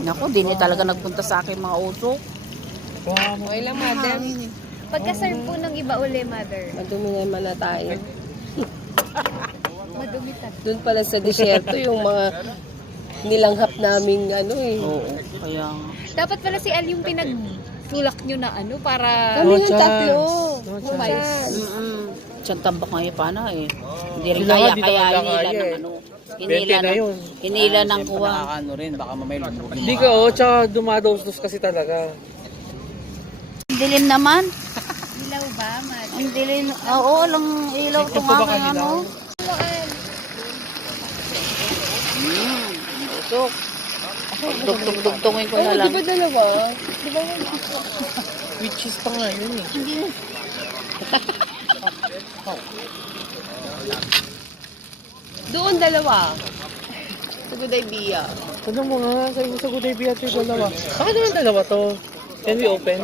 Naku, di ni talaga nagpunta sa akin mga usok. Okay lang, madam. Pagka-serve po ng iba uli, mother. Madumi naman na tayo. Madumi ta. Doon pala sa disyerto yung mga nilanghap naming ano eh. Oo, kaya Dapat pala si Al yung pinagtulak nyo na ano para... Kami ng tatlo. Siyang tambak ngayon paano eh. Hindi rin Sila kaya, nga, di kaya talaga hinila kaya ng eh. ano. 20 na yun. Hinila ng kuha. Nakakaano rin, baka mamay lumubog. Hindi ka, tsaka dumados kasi talaga. Ang dilim naman. Ilaw ba, mother? Ang dilim. Oo, lang ilaw Ito itong pa ba aking kanila? ano. Usok. Dugtong-dugtongin ko na lang. Di ba dalawa? Which is pa nga yun eh. Doon dalawa. Sa good idea. Tanong mo nga, sabi mo sa good idea ito yung dalawa. Bakit naman dalawa to? Can we open?